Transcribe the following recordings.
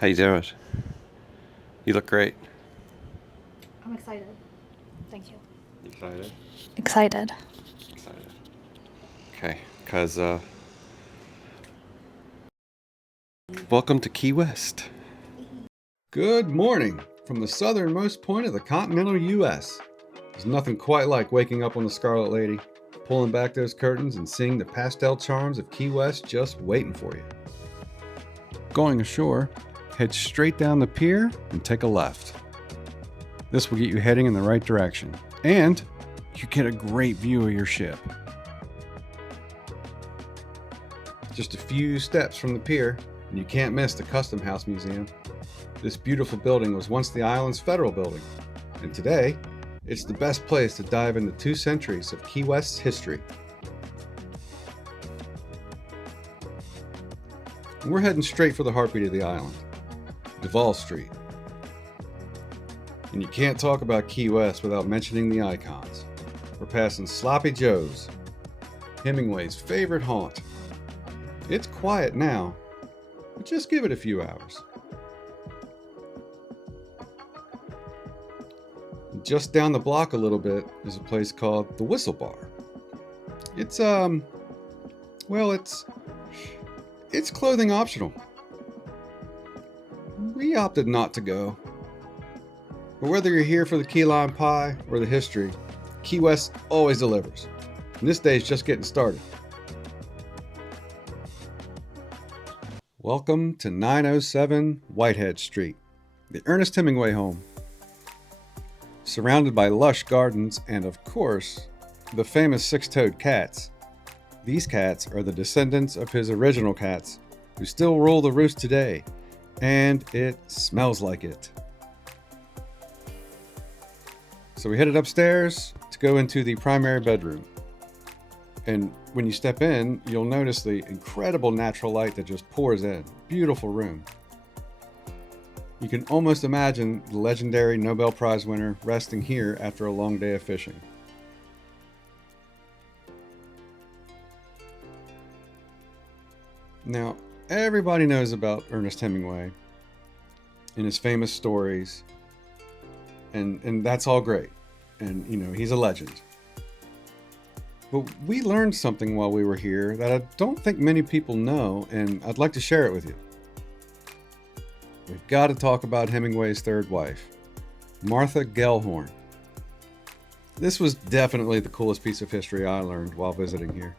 How you doing? You look great. I'm excited. Thank you. Excited? Excited. Excited. Okay, because, welcome to Key West. Good morning from the southernmost point of the continental U.S. There's nothing quite like waking up on the Scarlet Lady, pulling back those curtains and seeing the pastel charms of Key West just waiting for you. Going ashore, head straight down the pier and take a left. This will get you heading in the right direction, and you get a great view of your ship. Just a few steps from the pier, and you can't miss the Custom House Museum. This beautiful building was once the island's federal building, and today, it's the best place to dive into 2 centuries of Key West's history. And we're heading straight for the heartbeat of the island, Duval Street. And you can't talk about Key West without mentioning the icons. We're passing Sloppy Joe's, Hemingway's favorite haunt. It's quiet now, but just give it a few hours. Just down the block a little bit is a place called the Whistle Bar. It's clothing optional. We opted not to go. But whether you're here for the key lime pie or the history, Key West always delivers. And this day's just getting started. Welcome to 907 Whitehead Street, the Ernest Hemingway home. Surrounded by lush gardens and, of course, the famous 6-toed cats. These cats are the descendants of his original cats, who still rule the roost today, and it smells like it. So we headed upstairs to go into the primary bedroom. And when you step in, you'll notice the incredible natural light that just pours in. Beautiful room. You can almost imagine the legendary Nobel Prize winner resting here after a long day of fishing. Now, everybody knows about Ernest Hemingway and his famous stories, and that's all great. And, he's a legend. But we learned something while we were here that I don't think many people know, and I'd like to share it with you. We've got to talk about Hemingway's third wife, Martha Gellhorn. This was definitely the coolest piece of history I learned while visiting here.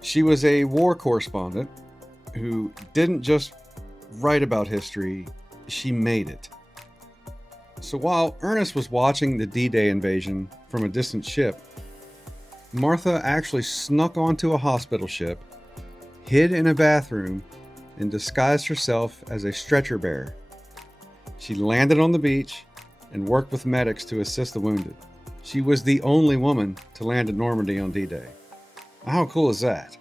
She was a war correspondent who didn't just write about history, she made it. So while Ernest was watching the D-Day invasion from a distant ship, Martha actually snuck onto a hospital ship, hid in a bathroom, and disguised herself as a stretcher bearer. She landed on the beach and worked with medics to assist the wounded. She was the only woman to land at Normandy on D-Day. How cool is that?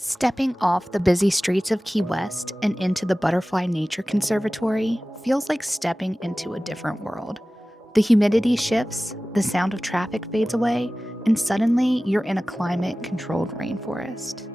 Stepping off the busy streets of Key West and into the Butterfly Nature Conservatory feels like stepping into a different world. The humidity shifts, the sound of traffic fades away, and suddenly you're in a climate-controlled rainforest.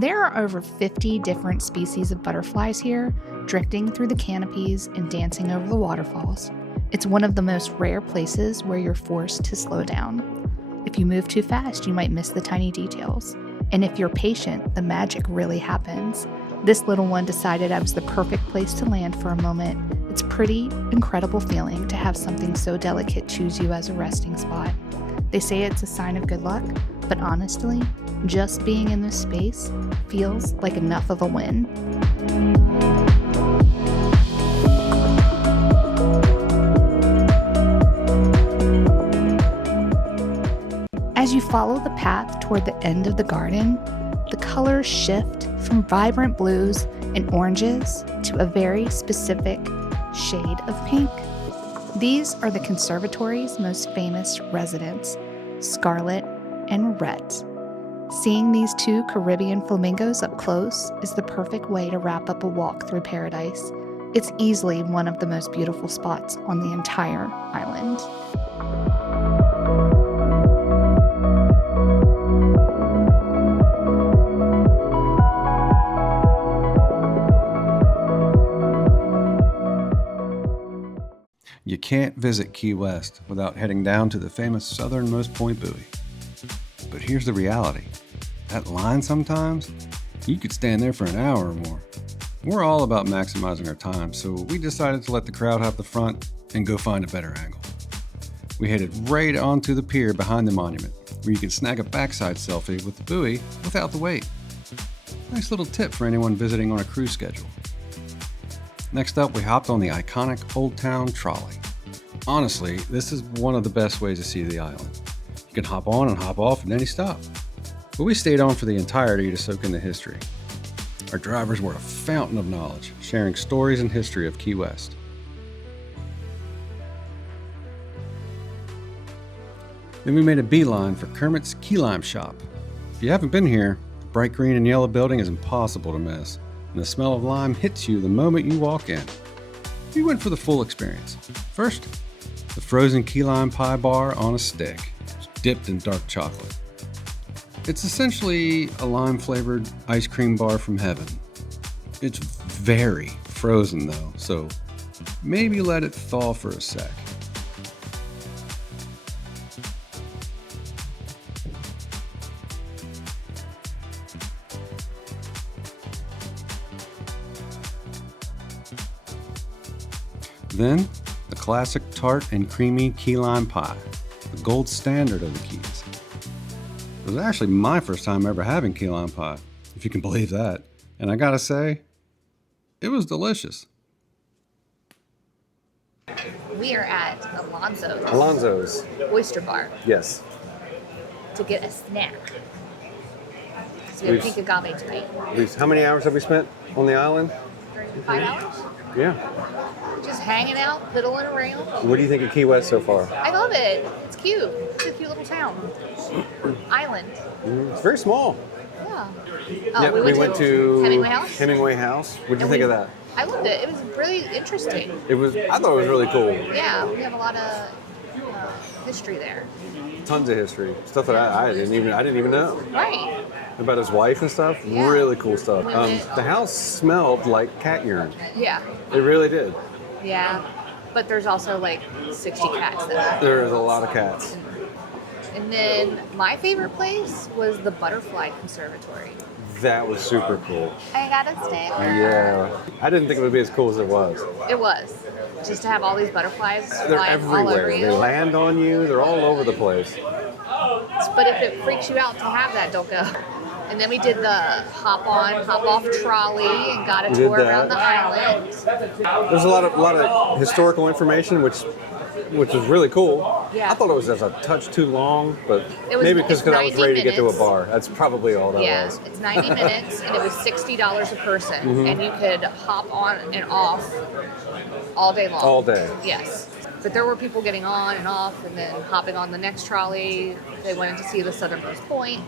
There are over 50 different species of butterflies here, drifting through the canopies and dancing over the waterfalls. It's one of the most rare places where you're forced to slow down. If you move too fast, you might miss the tiny details. And if you're patient, the magic really happens. This little one decided I was the perfect place to land for a moment. It's a pretty incredible feeling to have something so delicate choose you as a resting spot. They say it's a sign of good luck, but honestly, just being in this space feels like enough of a win. As you follow the path toward the end of the garden, the colors shift from vibrant blues and oranges to a very specific shade of pink. These are the conservatory's most famous residents, Scarlet and Rhett. Seeing these two Caribbean flamingos up close is the perfect way to wrap up a walk through paradise. It's easily one of the most beautiful spots on the entire island. You can't visit Key West without heading down to the famous Southernmost Point buoy. But here's the reality. That line sometimes, you could stand there for an hour or more. We're all about maximizing our time, so we decided to let the crowd have the front and go find a better angle. We headed right onto the pier behind the monument, where you can snag a backside selfie with the buoy without the wait. Nice little tip for anyone visiting on a cruise schedule. Next up, we hopped on the iconic Old Towne Trolley. Honestly, this is one of the best ways to see the island. You can hop on and hop off at any stop. But we stayed on for the entirety to soak in the history. Our drivers were a fountain of knowledge, sharing stories and history of Key West. Then we made a beeline for Kermit's Key Lime Shop. If you haven't been here, the bright green and yellow building is impossible to miss, and the smell of lime hits you the moment you walk in. We went for the full experience. First, the frozen key lime pie bar on a stick, dipped in dark chocolate. It's essentially a lime-flavored ice cream bar from heaven. It's very frozen though, so maybe let it thaw for a sec. Then, the classic tart and creamy key lime pie, the gold standard of the Keys. It was actually my first time ever having key lime pie, if you can believe that. And I gotta say, it was delicious. We are at Alonzos Alonzos. Oyster Bar Yes. to get a snack. So we have pink agave tonight. How many hours have we spent on the island? 5 hours? Yeah. Just hanging out, piddling around. What do you think of Key West so far? I love it. It's cute. It's a cute little town. Island. It's very small. Yeah. Yep, we went to Hemingway House. Hemingway House. What did you And think of that? I loved it. It was really interesting. I thought it was really cool. Yeah, we have a lot of history there. Tons of history, stuff that I didn't even know Right. about his wife and stuff. Yeah. Really cool stuff. We went- The house smelled like cat urine. Yeah. It really did. Yeah. But there's also like 60 cats there. There's a lot of cats. And then my favorite place was the Butterfly Conservatory. That was super cool. I gotta stay there. Yeah, I didn't think it would be as cool as it was. It was. Just to have all these butterflies They're flying all over everywhere. you. They land on you. They're all over the place. But if it freaks you out to have that, don't go. And then we did the hop on, hop off trolley and got a We did tour around the that. island. There's a lot of historical information, which was really cool. Yeah. I thought it was just a touch too long, but It was- maybe because it's I was 90 ready to get to a minutes. bar. That's probably all that Yeah, was. it's 90 minutes and it was $60 a person. Mm-hmm. And you could hop on and off all day long. All day. Yes. But there were people getting on and off and then hopping on the next trolley. They wanted to see the Southernmost Point.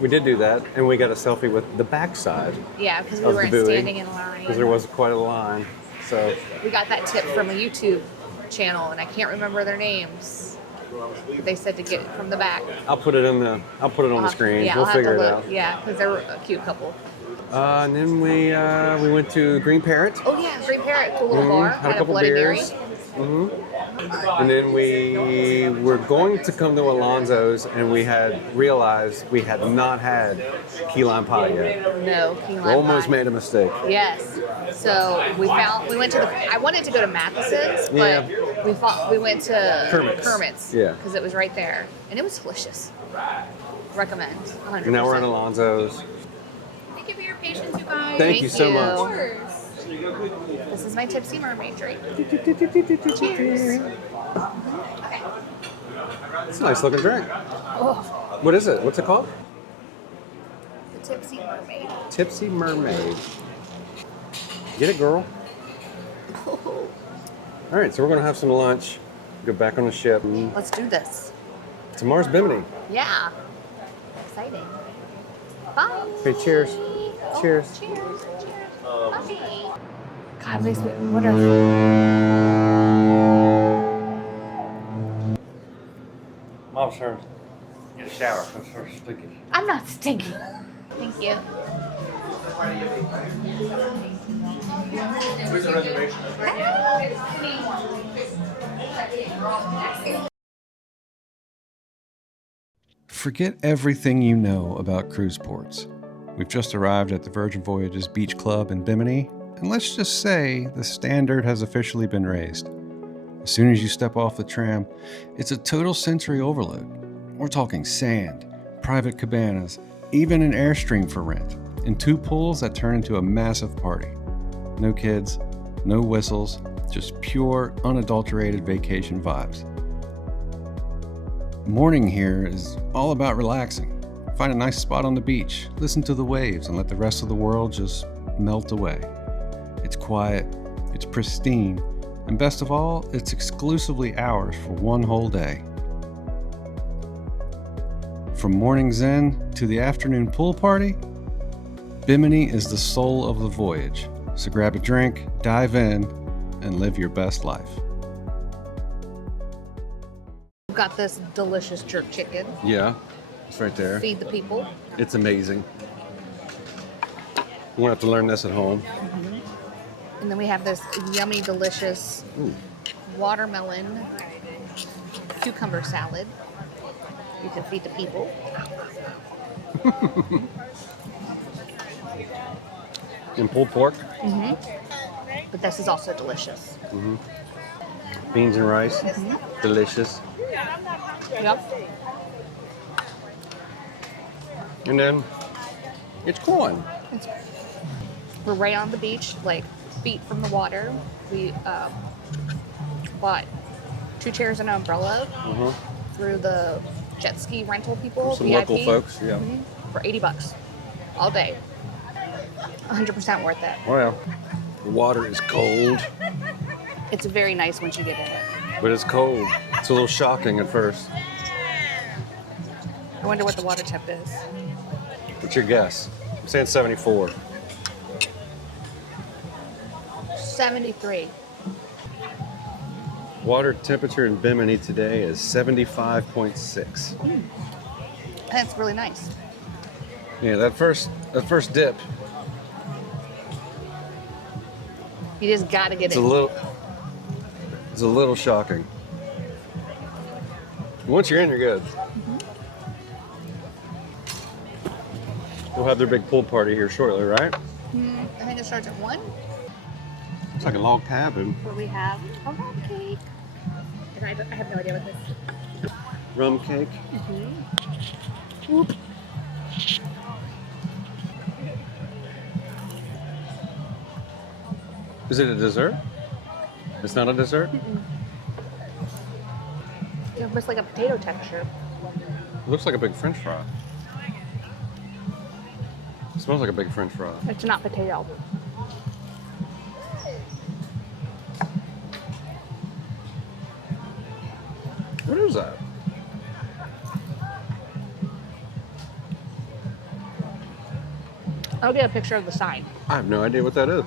We did do that, and we got a selfie with the backside Yeah, because we of the weren't buoy. standing in line. Because there was quite a line. So We got that tip from a YouTube channel, and I can't remember their names. But they said to get it from the back. I'll put it on the screen. Yeah, We'll I'll figure have it to out. look. Yeah, because they were a cute couple. And then we went to Green Parrot. Oh yeah, Green Parrot, cool little bar. Had a Had couple Bloody beers. Mary. And then we were going to come to Alonzo's, and we had realized we had not had key lime pie yet. No, key lime We almost pie. made a mistake. Yes. So we went to I wanted to go to Matheson's, but we went to Kermit's. Yeah. because it was right there, and it was delicious. Recommend. 100%. And now we're at Alonzo's. Thank you for your patience, you guys. Thank you so much. Of course. This is my tipsy mermaid drink. It's a nice looking drink. Oh, What is it? What's it called? the tipsy mermaid. Tipsy Mermaid. Get it, girl. All right, so we're gonna have some lunch. Go back on the ship. Let's do this. Tomorrow's Bimini. Yeah. Exciting. Bye. Okay, cheers. Cheers. Cheers. Cheers. Bye. God, makes me wonder. Mom's turn. Get a shower. That's her sticky. I'm not stinky. Thank you. Where's the reservation? Forget everything you know about cruise ports. We've just arrived at the Virgin Voyages Beach Club in Bimini, and let's just say the standard has officially been raised. As soon as you step off the tram, it's a total sensory overload. We're talking sand, private cabanas, even an Airstream for rent, and 2 pools that turn into a massive party. No kids, no whistles, just pure, unadulterated vacation vibes. Morning here is all about relaxing. Find a nice spot on the beach, listen to the waves, and let the rest of the world just melt away. It's quiet, it's pristine, and best of all, it's exclusively ours for one whole day. From morning zen to the afternoon pool party, Bimini is the soul of the voyage. So grab a drink, dive in, and live your best life. We've got this delicious jerk chicken. Yeah, it's right there. Feed the people. It's amazing. We're gonna have to learn this at home. And then we have this yummy, delicious Ooh. watermelon cucumber salad. You can feed the people. And pulled pork, But this is also delicious. beans and rice, delicious. Yep. And then it's corn. We're right on the beach, like feet from the water. We bought 2 chairs and an umbrella through the jet ski rental people, Some VIP, local folks, yeah. for $80 all day. 100% worth it. Oh yeah. The water is cold, It's very nice once you get in it. but it's cold. It's a little shocking at first. I wonder what the water temp is. What's your guess? I'm saying 74. 73. Water temperature in Bimini today is 75.6. That's really nice. Yeah, that first dip, You just gotta get it's it. a little shocking. Once you're in, you're good. We'll have their big pool party here shortly, right? I think it starts at 1, It's like a log cabin. where we have a rum cake. And I have no idea what this is. Rum cake. Oop. Is it a dessert? It's not a dessert? It's almost like a potato texture. It looks like a big French fry. It smells like a big French fry. It's not potato. What is that? I'll get a picture of the sign. I have no idea what that is.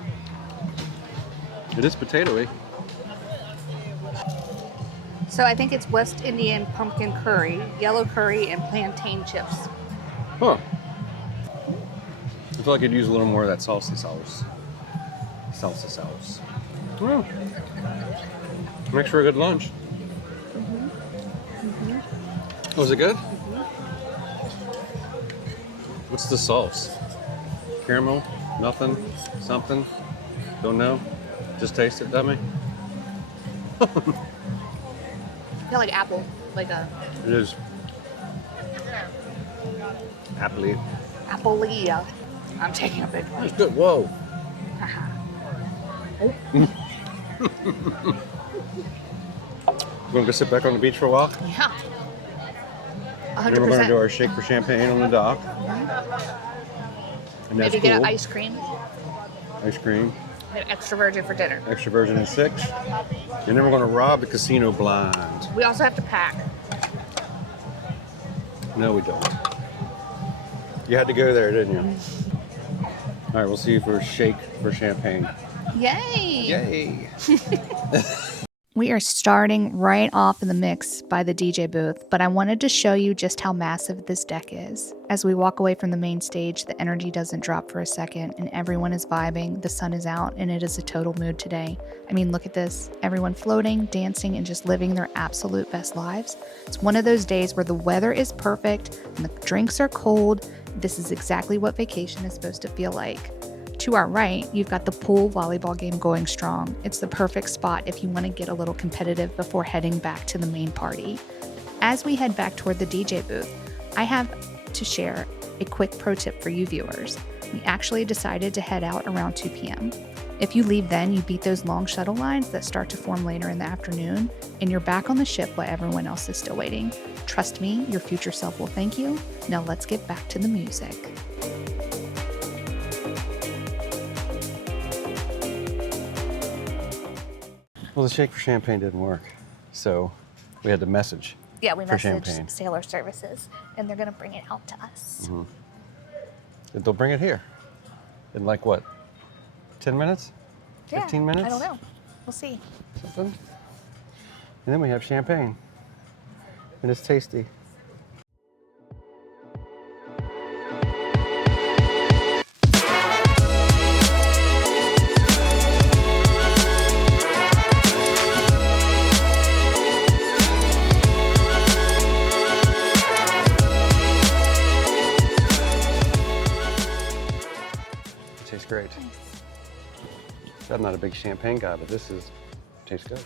It is potatoey. So I think it's West Indian pumpkin curry, yellow curry, and plantain chips. Huh. I feel like I'd use a little more of that salsa sauce. Salsa sauce. Well, makes for a good lunch. Was it good? What's the sauce? Caramel? Nothing? Something? Don't know? Just taste it, dummy? I feel like apple, like a It is. Happily. applea. I'm taking a big one. It's good. Whoa. You want to go sit back on the beach for a while? Yeah. Then we're going to do 100%. our shake for champagne on the dock. And that's Maybe get an cool. ice cream, Ice cream. and extra virgin for dinner. Extra virgin at 6. And then we're going to rob the casino blind. We also have to pack. No, we don't. You had to go there, didn't you? All right, we'll see you for shake for champagne. Yay! Yay! We are starting right off in the mix by the DJ booth, but I wanted to show you just how massive this deck is. As we walk away from the main stage, the energy doesn't drop for a second, and everyone is vibing, the sun is out, and it is a total mood today. I mean, look at this. Everyone floating, dancing, and just living their absolute best lives. It's one of those days where the weather is perfect, and the drinks are cold. This is exactly what vacation is supposed to feel like. To our right, you've got the pool volleyball game going strong. It's the perfect spot if you want to get a little competitive before heading back to the main party. As we head back toward the DJ booth, I have to share a quick pro tip for you viewers. We actually decided to head out around 2 p.m. If you leave then, you beat those long shuttle lines that start to form later in the afternoon, and you're back on the ship while everyone else is still waiting. Trust me, your future self will thank you. Now let's get back to the music. Well, the shake for champagne didn't work, so we had to message. Yeah, we for champagne. messaged Sailor Services, and they're going to bring it out to us. Mm-hmm. They'll bring it here. In like what? 10 minutes? 15 minutes? I don't know. We'll see. Something. And then we have champagne. And it's tasty. It tastes great. I'm not a big champagne guy, but this tastes good.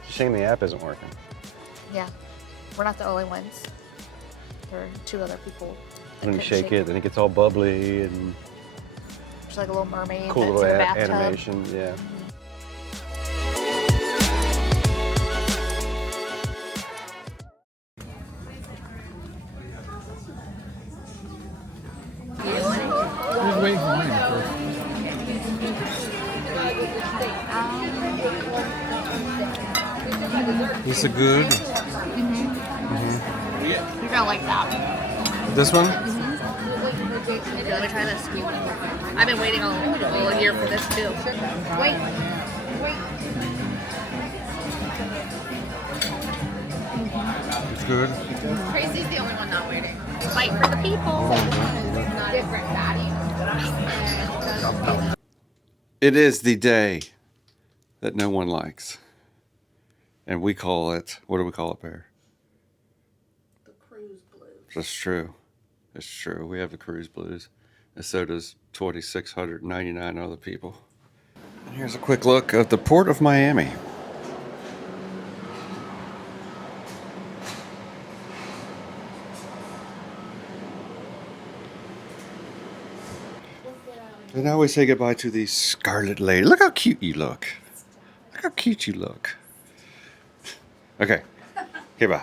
It's a shame the app isn't working. Yeah, we're not the only ones. There are 2 other people. When you shake it, then it gets all bubbly and There's like a little mermaid cool that's little in the bathtub. animation. Yeah. I was waiting for mine first. This is good. You're gonna like that. This one? Okay, let me try this. I've been waiting all year for this too. Wait. It's good. Tracy's the only one not waiting. Fight for the people. Different fatty. It is the day that no one likes. And we call it, what do we call it, Bear? The cruise blues. That's true. It's true. We have the cruise blues. And so does 2,699 other people. And here's a quick look at the port of Miami. And now we say goodbye to the Scarlet Lady. Look how cute you look. Look how cute you look. Okay. Okay, bye.